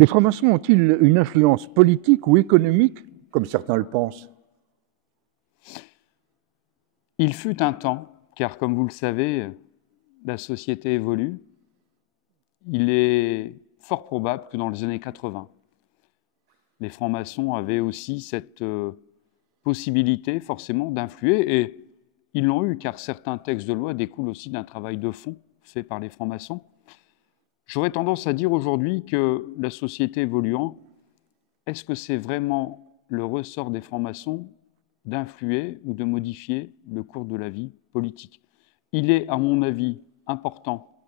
Les francs-maçons ont-ils une influence politique ou économique, comme certains le pensent? Il fut un temps, car comme vous le savez, la société évolue. Il est fort probable que dans les années 80, les francs-maçons avaient aussi cette possibilité forcément d'influer, et ils l'ont eu, car certains textes de loi découlent aussi d'un travail de fond fait par les francs-maçons. J'aurais tendance à dire aujourd'hui que la société évoluant, est-ce que c'est vraiment le ressort des francs-maçons d'influer ou de modifier le cours de la vie politique? Il est, à mon avis, important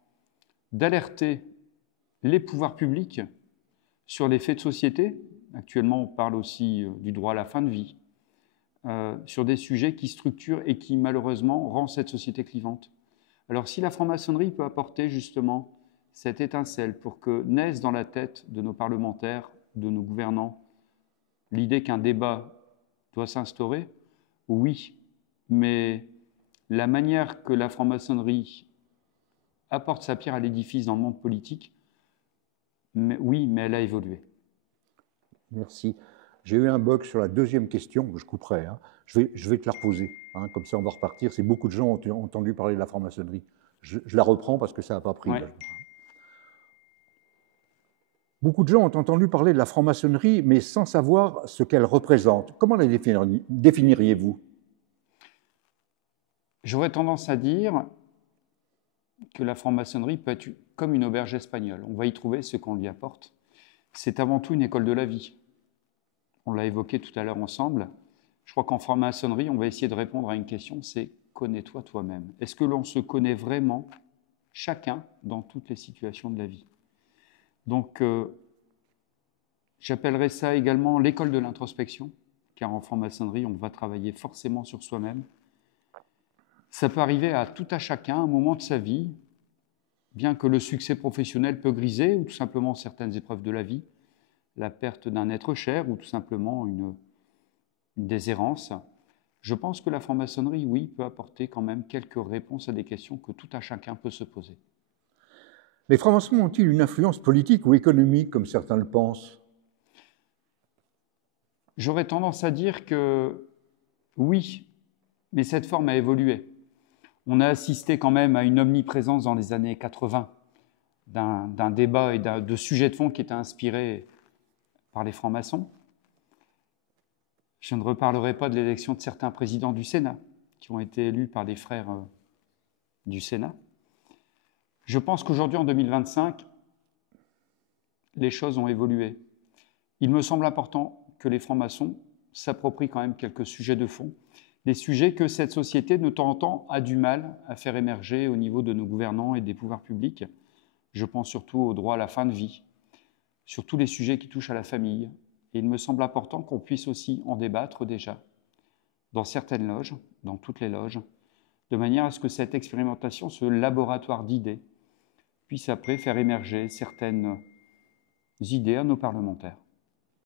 d'alerter les pouvoirs publics sur les faits de société. Actuellement, on parle aussi du droit à la fin de vie, sur des sujets qui structurent et qui, malheureusement, rendent cette société clivante. Alors, si la franc-maçonnerie peut apporter justement cette étincelle pour que naisse dans la tête de nos parlementaires, de nos gouvernants, l'idée qu'un débat doit s'instaurer, oui, mais la manière que la franc-maçonnerie apporte sa pierre à l'édifice dans le monde politique, oui, mais elle a évolué. Merci. J'ai eu un bug sur la deuxième question, je couperai. Hein. Je vais te la reposer, hein, comme ça on va repartir. C'est beaucoup de gens ont entendu parler de la franc-maçonnerie. Je la reprends parce que ça n'a pas pris. Ouais. Beaucoup de gens ont entendu parler de la franc-maçonnerie, mais sans savoir ce qu'elle représente. Comment la définiriez-vous? J'aurais tendance à dire que la franc-maçonnerie peut être comme une auberge espagnole. On va y trouver ce qu'on lui apporte. C'est avant tout une école de la vie. On l'a évoqué tout à l'heure ensemble. Je crois qu'en franc-maçonnerie, on va essayer de répondre à une question, c'est connais-toi toi-même. Est-ce que l'on se connaît vraiment, chacun, dans toutes les situations de la vie? Donc, j'appellerais ça également l'école de l'introspection, car en franc-maçonnerie, on va travailler forcément sur soi-même. Ça peut arriver à tout à chacun, à un moment de sa vie, bien que le succès professionnel peut griser, ou tout simplement certaines épreuves de la vie, la perte d'un être cher, ou tout simplement une déshérence. Je pense que la franc-maçonnerie, oui, peut apporter quand même quelques réponses à des questions que tout à chacun peut se poser. Les francs-maçons ont-ils une influence politique ou économique, comme certains le pensent? J'aurais tendance à dire que oui, mais cette forme a évolué. On a assisté quand même à une omniprésence dans les années 80 d'un débat et de sujets de fond qui étaient inspirés par les francs-maçons. Je ne reparlerai pas de l'élection de certains présidents du Sénat qui ont été élus par les frères du Sénat. Je pense qu'aujourd'hui, en 2025, les choses ont évolué. Il me semble important que les francs-maçons s'approprient quand même quelques sujets de fond, des sujets que cette société, de temps en temps, a du mal à faire émerger au niveau de nos gouvernants et des pouvoirs publics. Je pense surtout au droit à la fin de vie, sur tous les sujets qui touchent à la famille. Et il me semble important qu'on puisse aussi en débattre déjà, dans certaines loges, dans toutes les loges, de manière à ce que cette expérimentation, ce laboratoire d'idées, puisse après faire émerger certaines idées à nos parlementaires.